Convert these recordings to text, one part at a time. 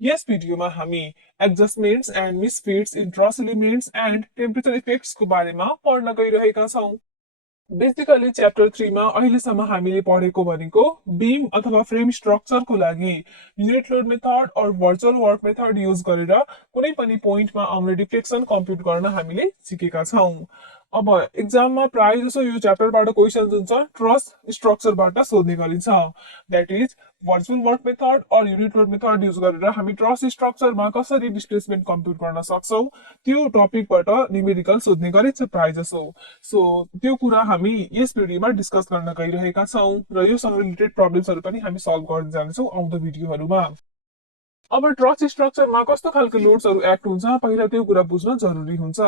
यस भिडियोमा हामी adjustments and misfits in truss elements and temperature इफेक्ट्सको बारेमा पढ्न गइरहेका छौँ। बेसिकली च्याप्टर 3 मा अहिलेसम्म हामीले पढेको भनेको बीम अथवा फ्रेम स्ट्रक्चरको लागि युनिट लोड मेथड और भर्चुअल वर्क मेथड युज गरेर कुनै पनि पोइन्टमा आउने डिफ्लेक्सन कम्प्युट गर्न हामीले सिकेका छौँ। अब एक्जाममा प्राय जसो यो च्याप्टरबाट क्वेशन्स हुन्छ ट्रस स्ट्रक्चरबाट सोध्ने गरिन्छ। That is virtual work method और युनिट लोड मेथड युज गरेर हामी ट्रस स्ट्रक्चरमा कसरी डिस्प्लेसमेन्ट कम्प्युट गर्न सक्छौँ त्यो टपिकबाट न्युमेरिकल सोध्ने गरिन्छ प्राय जसो। सो त्यो कुरा हामी यस भिडियोमा डिस्कस गर्न गइरहेका छौँ र योसँग रिलेटेड प्रब्लम्सहरू पनि हामी सल्भ गर्न जानेछौँ आउँदो भिडियोहरूमा। अब ट्रस स्ट्रक्चरमा कस्तो खालको लोड्सहरू एक्ट हुन्छ पहिला त्यो कुरा बुझ्न जरुरी हुन्छ।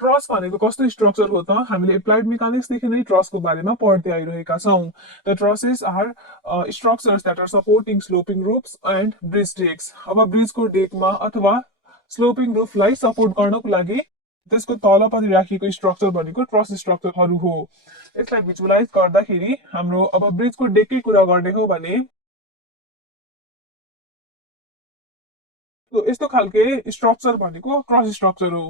ट्रस भनेको कस्तो स्ट्रक्चर हो त हामीले एप्लाइड मेकानिक्सदेखि नै ट्रसको बारेमा पढ्दै आइरहेका छौँ। The trusses are structures that are supporting sloping roofs and bridge decks. अब ब्रिजको डेकमा अथवा स्लोपिङ रूफलाई सपोर्ट गर्नको लागि त्यसको तलपट्टि राखिएको स्ट्रक्चर भनेको ट्रस स्ट्रक्चरहरू हो। यसलाई भिजुअलाइज गर्दाखेरि हाम्रो अब ब्रिजको डेककै कुरा गर्ने हो भने यस्तो खालके स्ट्रक्चर भनेको ट्रस स्ट्रक्चर हो।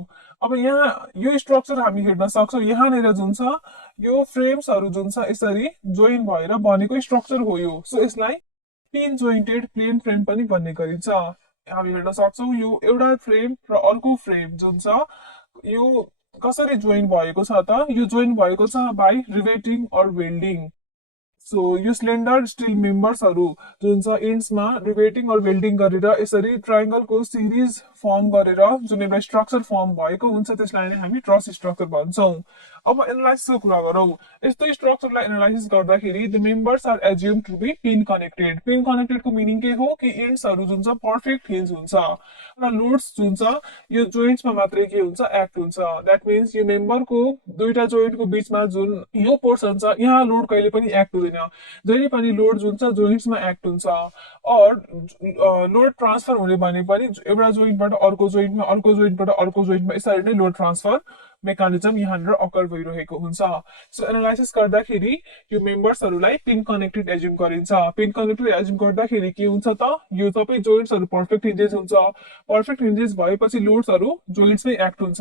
अब यहाँ यो स्ट्रक्चर हामी हेर्न सक्छौँ यहाँनिर जुन छ यो फ्रेम्सहरू जुन छ यसरी जोइन भएर बनेको स्ट्रक्चर हो यो। सो यसलाई पिन जोइन्टेड प्लेन फ्रेम पनि भन्ने गरिन्छ। हामी हेर्न सक्छौँ यो एउटा फ्रेम र अर्को फ्रेम जुन छ यो कसरी जोइन भएको छ त यो जोइन भएको छ बाई रिवेटिङ और वेल्डिङ। सो यो स्लेन्डर स्टिल मेम्बर्सहरू जुन छ इन्ड्समा रिवेटिङ और वेल्डिङ गरेर यसरी ट्रायङ्गलको सिरिज फर्म गरेर जुन एउटा स्ट्रक्चर फर्म भएको हुन्छ त्यसलाई नै हामी ट्रस स्ट्रक्चर भन्छौँ। अब एनालाइसिसको कुरा गरौँ। यस्तो स्ट्रक्चरलाई एनालाइसिस गर्दाखेरि the members are assume to be pin connected. Pin कनेक्टेडको मिनिङ के हो कि इन्ड्सहरू जुन छ पर्फेक्ट हिन्ज हुन्छ र लोड्स जुन छ यो जोइन्ट्समा मात्रै के हुन्छ एक्ट हुन्छ। द्याट मिन्स यो मेम्बरको दुईटा जोइन्टको बिचमा जुन यो पोर्सन छ यहाँ लोड कहिले पनि एक्ट हुँदैन। जहिले पनि लोड जुन छ जोइन्ट्समा एक्ट हुन्छ। लोड ट्रान्सफर हुने भने पनि एउटा जोइन्टबाट अर्को जोइन्टमा अर्को जोइन्टबाट अर्को जोइन्टमा यसरी नै लोड ट्रान्सफर मेकानिजम यहाँनिर अकर भइरहेको हुन्छ। सो एनालाइसिस गर्दाखेरि यो मेम्बर्सहरूलाई पिन कनेक्टेड एज्युम गरिन्छ। पिन कनेक्टेड एज्युम गर्दाखेरि के हुन्छ त यो सबै जोइन्ट्सहरू पर्फेक्ट हिन्जेस हुन्छ। पर्फेक्ट हिन्जेस भएपछि लोड्सहरू जोइन्ट्समै एक्ट हुन्छ।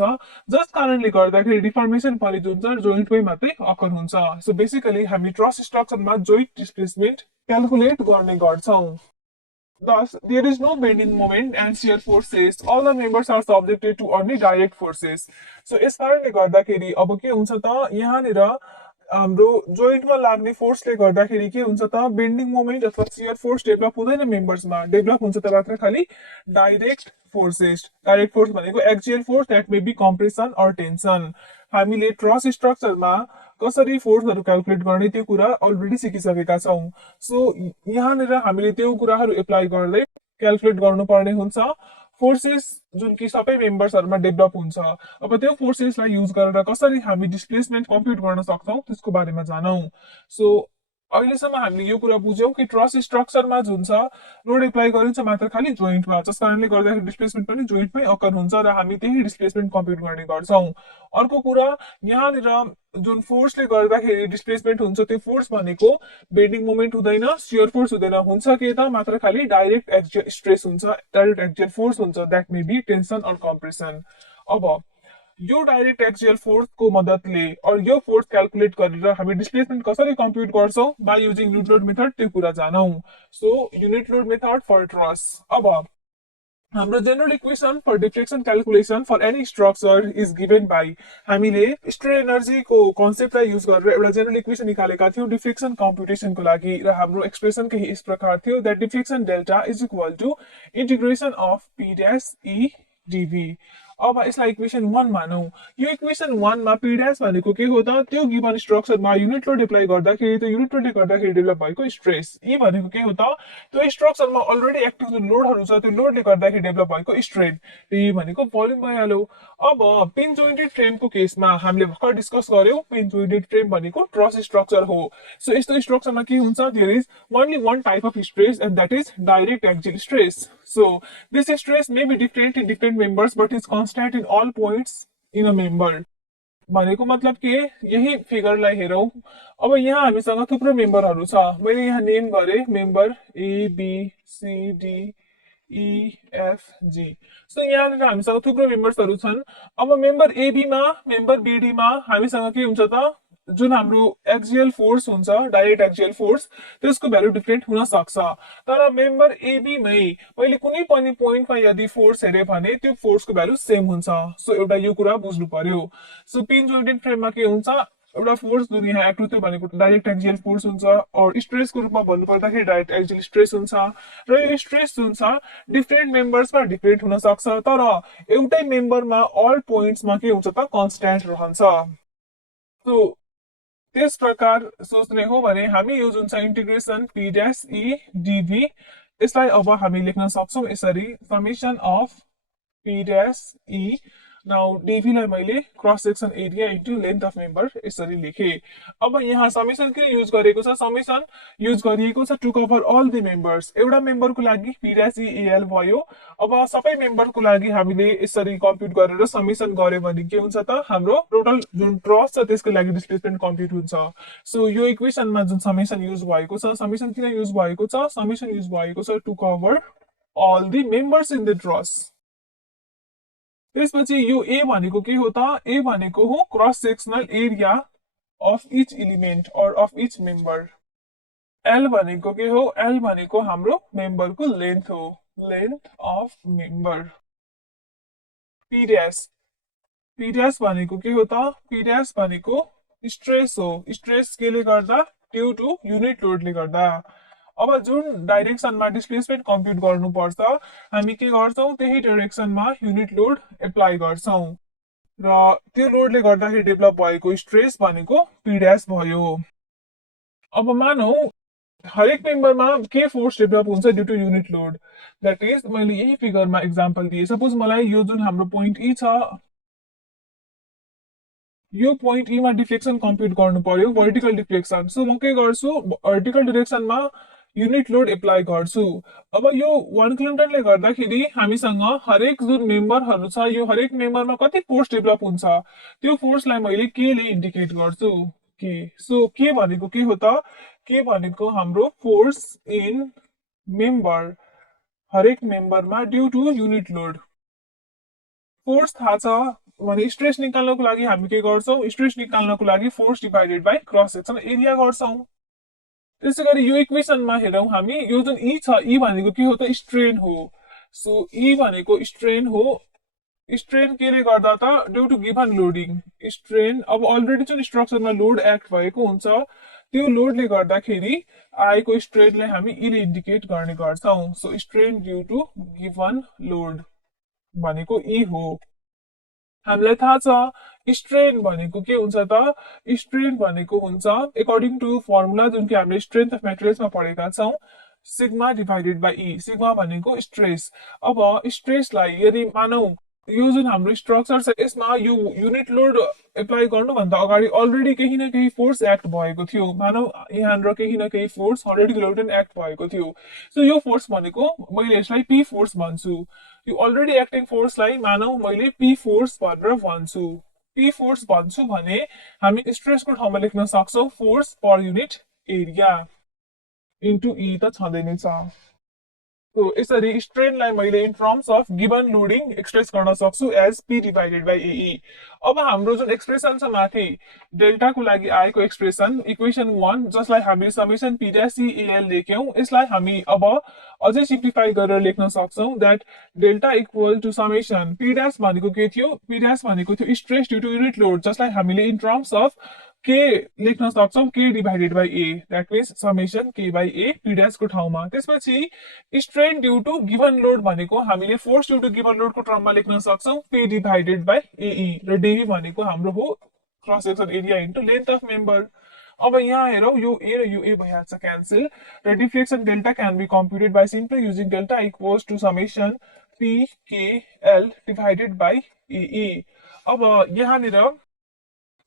जस कारणले गर्दाखेरि डिफर्मेसन पनि जुन छ जोइन्टमै मात्रै अकर हुन्छ। सो बेसिकली हामी ट्रस स्ट्रक्चरमा जोइन्ट डिस्प्लेसमेन्ट क्यालकुलेट गर्ने गर्छौँ। Thus, there is no bending moment and shear forces. All the members are subjected to only direct forces. So, यस कारणले गर्दाखेरि अब के हुन्छ त यहाँनिर हाम्रो जोइन्टमा लाग्ने फोर्सले गर्दाखेरि के हुन्छ त बेन्डिङ मोमेन्ट अथवा शियर फोर्स डेभलप हुँदैन मेम्बर्समा। डेभलप हुन्छ त मात्र खालि डाइरेक्ट फोर्सेस। डाइरेक्ट फोर्स भनेको axial force that may be compression or tension. हामीले ट्रस स्ट्रक्चरमा कसरी फोर्सहरू क्यालकुलेट गर्ने त्यो कुरा अलरेडी सिकिसकेका छौँ। सो यहाँनिर हामीले त्यो कुराहरू एप्लाई गर्दै क्यालकुलेट गर्नुपर्ने हुन्छ। फोर्सेस जुन कि सबै मेम्बर्सहरूमा डेभलप हुन्छ। अब त्यो फोर्सेसलाई युज गरेर कसरी हामी डिस्प्लेसमेन्ट कम्प्युट गर्न सक्छौँ त्यसको बारेमा जानौँ। सो अहिलेसम्म हामीले यो कुरा बुझ्यौँ कि ट्रस स्ट्रक्चरमा जुन छ लोड एप्लाई गरिन्छ मात्र खालि जोइन्टमा जस कारणले गर्दाखेरि डिस्प्लेसमेन्ट पनि जोइन्टमै अकर हुन्छ र हामी त्यही डिस्प्लेसमेन्ट कम्प्युट गर्ने गर्छौँ। अर्को कुरा यहाँनिर जुन फोर्सले गर्दाखेरि डिस्प्लेसमेन्ट हुन्छ त्यो फोर्स भनेको बेन्डिङ मोमेन्ट हुँदैन शियर फोर्स हुँदैन हुन्छ के त मात्र खालि डाइरेक्ट एक्सियल स्ट्रेस हुन्छ डाइरेक्ट एक्सियल फोर्स हुन्छ that may be tension or compression. अब यो डाइरेक्ट एक्सियल फोर्सको मद्दतले और यो फोर्स क्यालकुलेट गरेर हामी डिस्प्लेसमेन्ट कसरी कम्प्युट गर्छौँ by using unit load method त्यो कुरा जानौँ। So unit load method for truss. अब हाम्रो general equation for deflection calculation for any structure is given by हामीले स्ट्रेन एनर्जीको कन्सेप्टलाई युज गरेर एउटा जनरल इक्वेसन निकालेका थियौँ डिफ्लेक्सन कम्प्युटेसनको लागि र हाम्रो एक्सप्रेसन केही यस प्रकार थियो that deflection delta is equal to integration of P dash e dv. अब यसलाई इक्वेसन 1 मानौँ। यो इक्वेसन 1 मा पी ड्यास भनेको के हो त त्यो गिभन स्ट्रक्चरमा युनिट लोड एप्लाई गर्दाखेरि त्यो युनिट लोडले गर्दाखेरि डेभलप भएको स्ट्रेस। ई भनेको के हो त त्यो स्ट्रक्चरमा अलरेडी एक्टिभ जुन लोडहरू छ त्यो लोडले गर्दाखेरि डेभलप भएको स्ट्रेन। ई भनेको भोल्युम भइहाल्यो। अब पिन जोइन्टेड फ्रेमको केसमा हामीले भर्खर डिस्कस गर्यौँ पिन जोइन्टेड फ्रेम भनेको ट्रस स्ट्रक्चर हो। सो यस्तो स्ट्रक्चरमा के हुन्छ there is only one type of stress and that is direct axial stress. So this stress may be different in different members but is constant in all points in a member। भनेको मतलब के यही फिगरलाई हेरौँ। अब यहाँ हामीसँग थुप्रो मेम्बरहरू छ। मैले यहाँ नेम गरेँ member A B C D EFG। So यहाँनिर हामीसँग थुप्रो मेम्बर्सहरू छन्। अब मेम्बर एबीमा मेम्बर बीडीमा हामीसँग के हुन्छ त, जुन हाम्रो एक्सियल फोर्स हुन्छ, डाइरेक्ट एक्सियल फोर्स, त्यसको भ्यालु डिफरेन्ट हुन सक्छ। तर मेम्बर एबीमै मैले कुनै पनि पोइन्टमा यदि फोर्स हेरेँ भने त्यो फोर्सको भ्यालु सेम हुन्छ। सो एउटा यो कुरा बुझ्नु पर्यो। सो पिन जोइन्टेड फ्रेममा के हुन्छ, एउटा फोर्स जुन यहाँ एक्ट त्यो भनेको डाइरेक्ट एक्सियल फोर्स हुन्छ, और स्ट्रेसको रूपमा भन्नु पर्दाखेरि डाइरेक्ट एक्सियल स्ट्रेस हुन्छ। र यो स्ट्रेस जुन छ डिफरेन्ट मेम्बर्समा डिफरेन्ट हुन सक्छ, तर एउटै मेम्बरमा अल पोइन्ट्समा के हुन्छ त, कन्स्ट्यान्ट रहन्छ। सो त्यस प्रकार सोच्ने हो भने हामी यो जुन छ इन्टिग्रेसन पी ड्यास ई डिभी, यसलाई अब हामी लेख्न सक्छौँ यसरी, summation of P dash e, now डिभीलाई मैले cross section area into length of member यसरी लेखेँ। अब यहाँ समेसन किन युज गरेको छ, समेसन युज गरिएको छ to cover all the members. एउटा मेम्बरको लागि पी ड्यास ई एल भयो। अब सबै मेम्बरको लागि हामीले यसरी कम्प्युट गरेर समेसन गर्यो भने के हुन्छ त, हाम्रो टोटल जुन क्रस छ त्यसको लागि डिस्प्लेसमेन्ट कम्प्युट हुन्छ। सो यो इक्वेसनमा जुन समेसन युज भएको छ, समेसन किन युज भएको छ, समेसन युज भएको छ to cover all the members in the cross. त्यसपछि यो ए भनेको के हो त, ए भनेको हो cross sectional area of each element और अफ इच मेम्बर। एल भनेको के हो, एल भनेको हाम्रो मेम्बरको लेन्थ हो, length of member. P dash, P dash भनेको के हो त, पी ड्यास भनेको स्ट्रेस हो, स्ट्रेस केले गर्दा, ड्यू टु युनिट लोडले गर्दा। अब जुन डाइरेक्सनमा डिस्प्लेसमेन्ट कम्प्युट गर्नुपर्छ, हामी के गर्छौँ, त्यही डाइरेक्सनमा युनिट लोड एप्लाई गर्छौँ, र त्यो लोडले गर्दाखेरि डेभलप भएको स्ट्रेस भनेको पी ड्यास भयो। अब मानौ हरेक मेम्बरमा के फोर्स डेभलप हुन्छ due to unit load, that is मैले यही फिगरमा एक्जाम्पल दिएँ। सपोज मलाई यो जुन हाम्रो पोइन्ट ई छ, यो पोइन्ट ईमा डिफ्लेक्सन कम्प्युट गर्नु पर्यो, भर्टिकल डिफ्लेक्सन। सो म के गर्छु, भर्टिकल डिरेक्सनमा युनिट लोड एप्लाई गर्छु। अब यो 1 किलोमिटरले गर्दाखेरि हामीसँग हरेक जुन मेम्बरहरू छ, यो हरेक मेम्बरमा कति फोर्स डेभलप हुन्छ, त्यो फोर्सलाई मैले के ले इन्डिकेट गर्छु, के। सो के भनेको के हो त, के भनेको हाम्रो फोर्स इन मेम्बर, हरेक मेम्बरमा due to unit load. Force थाहा छ भने स्ट्रेस निकाल्नको लागि हामी के गर्छौँ, स्ट्रेस निकाल्नको लागि force divided by cross section area गर्छौँ। त्यसै गरी यो इक्वेसनमा हेरौँ हामी, यो जुन ई छ, ई भनेको के हो त, स्ट्रेन हो। सो ई भनेको स्ट्रेन हो, स्ट्रेन केले गर्दा त, due to given loading strain. अब अलरेडी जुन स्ट्रक्चरमा लोड एक्ट भएको हुन्छ, त्यो लोडले गर्दाखेरि आएको स्ट्रेनलाई हामी इले इन्डिकेट गर्ने गर्छौँ। So strain due to given load भनेको ई हो। हामीलाई थाहा छ स्ट्रेन भनेको के हुन्छ त, स्ट्रेन भनेको हुन्छ एकर्डिङ टु फर्मुला जुन कि हामीले स्ट्रेन्थ अफ मेटेरियल्समा पढेका छौँ, sigma divided by E. Sigma भनेको स्ट्रेस। अब स्ट्रेसलाई यदि मानौ यो जुन हाम्रो स्ट्रक्चर छ, यसमा यो युनिट लोड एप्लाई गर्नुभन्दा अगाडि अलरेडी केही न केही फोर्स एक्ट भएको थियो, मानौ यहाँनिर केही न केही फोर्स 100 किलोन्युटन एक्ट भएको थियो। सो यो फोर्स भनेको मैले यसलाई पी फोर्स भन्छु। यो अलरेडी एक्टिङ फोर्सलाई मानौ मैले पी फोर्स भनेर भन्छु। पी फोर्स भन्छु भने हामी स्ट्रेसको ठाउँमा लेख्न सक्छौँ force per unit area into e त छँदै नै छ। सो यसरी स्ट्रेनलाई मैले in terms of given loading express गर्न सक्छु as P divided by AE. अब हाम्रो जुन एक्सप्रेसन छ माथि डेल्टाको लागि आएको एक्सप्रेसन इक्वेसन 1, जसलाई हामी summation P dash C AL लेख्यौँ, यसलाई हामी अब अझै सिम्प्लिफाई गरेर लेख्न सक्छौँ that delta equal to summation P dash भनेको के थियो, पी ड्यास भनेको थियो stress due to unit load, जसलाई हामीले इन टर्म्स अफ के लेख्न सक्छौँ, K divided by A, that means summation K by A P ड्यासको ठाउँमा। त्यसपछि strain due to given load भनेको हामीले फोर्स ड्यू टु गिभन लोडको टर्ममा लेख्न सक्छौँ पी डिभाइडेड बाइ एई, र डिभी भनेको हाम्रो हो cross section area into length of member. अब यहाँ हेरौँ, यो ए र यो ए भइहाल्छ क्यान्सल, र deflection delta can be computed by simply using delta equals to summation P K L divided by AE. अब यहाँनिर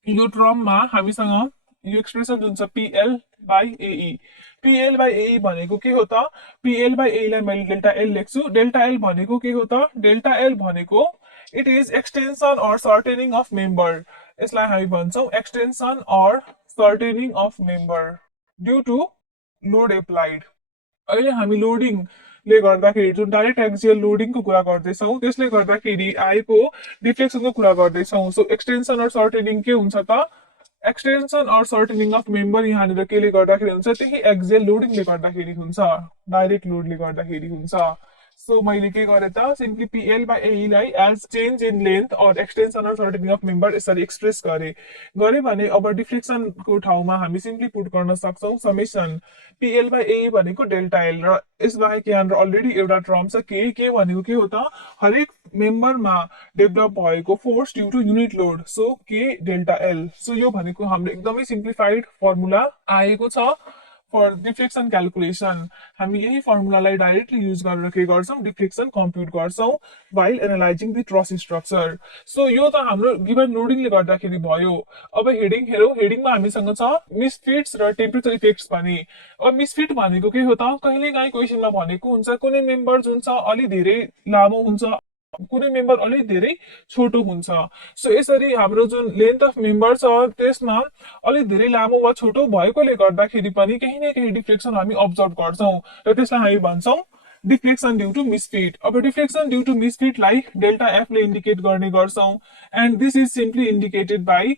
यो टर्ममा हामीसँग यो एक्सप्रेसन जुन छ PL by AE, PL by AE भनेको के हो त, पिएल बाइ एईलाई मैले डेल्टा एल लेख्छु। डेल्टा एल भनेको के हो त, डेल्टा एल भनेको it is extension or shortening of member. यसलाई हामी भन्छौँ extension or shortening of member due to load applied. अहिले हामी लोडिङ ले गर्दाखेरि जुन डाइरेक्ट एक्सियल लोडिङको कुरा गर्दैछौँ त्यसले गर्दाखेरि आएको डिफ्लेक्सनको कुरा गर्दैछौँ। सो एक्सटेन्सन अर सर्टेनिङ के हुन्छ त extension or shortening of member यहाँनिर केले गर्दाखेरि हुन्छ त्यही एक्सियल लोडिङले गर्दाखेरि हुन्छ डाइरेक्ट लोडले गर्दाखेरि हुन्छ। सो मैले के गरेँ त सिम्पली पिएल बाई एईलाई as change in length or extension or shortening of member यसरी एक्सप्रेस गरेँ भने अब डिफ्लेक्सनको ठाउँमा हामी सिम्पली पुट गर्न सक्छौँ समेसन पिएल बाई एई भनेको डेल्टा एल र यसबाहेक यहाँनिर अलरेडी एउटा टर्म छ के भनेको के हो त हरेक मेम्बरमा डेभलप भएको force due to unit load so के डेल्टा एल। सो यो भनेको हाम्रो एकदमै सिम्प्लिफाइड फर्मुला आएको छ फर डिफ्लेक्सन क्यालकुलेसन। हामी यही फर्मुलालाई डाइरेक्टली युज गरेर के गर्छौँ डिफ्लेक्सन कम्प्युट गर्छौँ while analysing the truss structure. So यो त हाम्रो गिभन लोडिङले गर्दाखेरि भयो। अब हेडिङ हेरौँ, हेडिङमा हामीसँग छ मिसफिट्स र टेम्परेचर इफेक्ट्स भने। अब मिसफिट भनेको के हो त कहिलेकाहीँ क्वेसनमा भनेको हुन्छ कुनै मेम्बर जुन छ अलि धेरै लामो हुन्छ कुनै मेम्बर अलि धेरै छोटो हुन्छ। सो यसरी हाम्रो जुन लेन्थ अफ मेम्बर छ त्यसमा अलि धेरै लामो वा छोटो भएकोले गर्दाखेरि पनि केही न केही डिफ्लेक्सन हामी अब्जर्भ गर्छौँ र त्यसलाई हामी भन्छौँ डिफ्लेक्सन ड्यू टु मिसफिट। अब डिफ्लेक्सन ड्यू टु मिसफिटलाई डेल्टा एफले इन्डिकेट गर्ने गर्छौँ and this is simply indicated by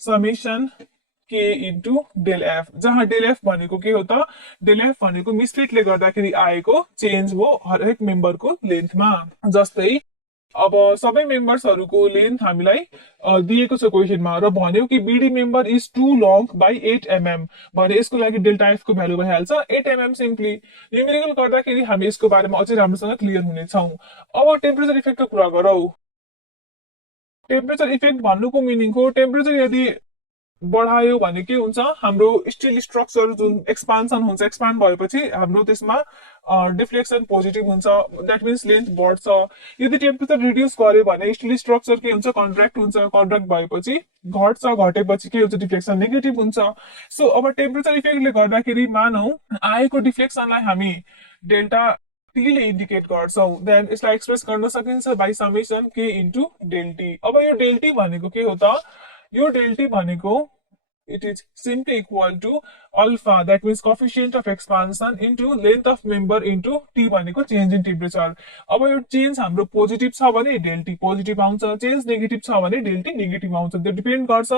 summation K into del F, जहाँ डेल एफ भनेको के हो त डेल एफ भनेको मिसफिटले गर्दाखेरि आएको चेन्ज हो हरेक मेम्बरको लेन्थमा। जस्तै अब सबै मेम्बर्सहरूको लेन्थ हामीलाई दिएको छ क्वेसनमा र भन्यो कि BD member is two long by 8 mm भने यसको लागि डेल्टा एफ को भ्यालु भइहाल्छ 8 mm। सिम्पली न्युमेरिकल गर्दाखेरि हामी यसको बारेमा अझै राम्रोसँग क्लियर हुनेछौँ। अब टेम्परेचर इफेक्टको कुरा गरौँ। टेम्परेचर इफेक्ट भन्नुको मिनिङ हो टेम्परेचर यदि बढायो भने के हुन्छ हाम्रो स्टिल स्ट्रक्चर जुन एक्सपान्सन हुन्छ एक्सपान्ड भएपछि हाम्रो त्यसमा डिफ्लेक्सन पोजिटिभ हुन्छ द्याट मिन्स लेन्थ बढ्छ। यदि टेम्परेचर रिड्युस गर्यो भने स्टिल स्ट्रक्चर के हुन्छ कन्ट्र्याक्ट हुन्छ, कन्ट्र्याक्ट भएपछि घट्छ, घटेपछि के हुन्छ डिफ्लेक्सन नेगेटिभ हुन्छ। सो अब टेम्परेचर इफेक्टले गर्दाखेरि मानौ आएको डिफ्लेक्सनलाई हामी डेल्टा टी ले इन्डिकेट गर्छौँ देन यसलाई एक्सप्रेस गर्न सकिन्छ by summation K into del T. अब यो डेल टी भनेको के हो त यो डेल टी भनेको it is simply equal to alpha that means coefficient of expansion into length of member into t भनेको चेन्ज इन टेम्परेचर। अब यो चेन्ज हाम्रो पोजिटिभ छ भने डेल टी पोजिटिभ आउँछ, चेन्ज नेगेटिभ छ भने डेल टी नेगेटिभ आउँछ। त्यो डिपेन्ड गर्छ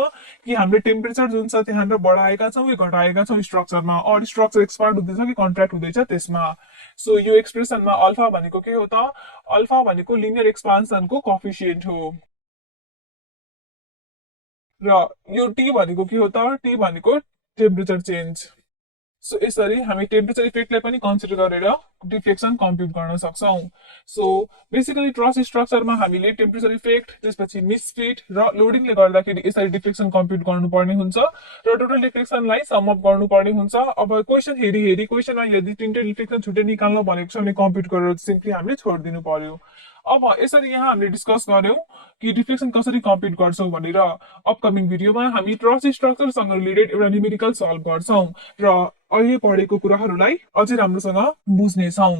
कि हामीले टेम्परेचर जुन छ त्यहाँनिर बढाएका छौँ कि घटाएका छौँ स्ट्रक्चरमा और स्ट्रक्चर एक्सपान्ड हुँदैछ कि कन्ट्र्याक्ट हुँदैछ त्यसमा। सो यो एक्सप्रेसनमा अल्फा भनेको के हो त अल्फा भनेको लिनियर एक्सपान्सनको कोएफिसिएन्ट हो र यो टी भनेको के हो त टी भनेको टेम्परेचर चेन्ज। सो यसरी हामी टेम्परेचर इफेक्टलाई पनि कन्सिडर गरेर डिफ्लेक्सन कम्प्युट गर्न सक्छौँ। सो बेसिकली ट्रस स्ट्रक्चरमा हामीले टेम्परेचर इफेक्ट त्यसपछि मिसफिट र लोडिङले गर्दाखेरि यसरी डिफ्लेक्सन कम्प्युट गर्नुपर्ने हुन्छ र टोटल डिफ्लेक्सनलाई सम अप गर्नुपर्ने हुन्छ। अब क्वेसन हेरी क्वेसनमा यदि तिनटै डिफ्लेक्सन छुट्टै निकाल्न भनेको छ भने कम्प्युट गरेर सिम्पली हामीले छोडिदिनु पर्यो। अब यसरी यहाँ हामीले डिस्कस गर्यौं कि डिफ्लेक्सन कसरी कम्प्युट गर्छौं भनेर। अपकमिङ भिडियोमा हामी ट्रस स्ट्रक्चरसँग रिलेटेड एउटा न्युमेरिकल सल्भ गर्छौं र अहिले पढेको कुराहरूलाई अझै राम्रोसँग बुझ्नेछौं।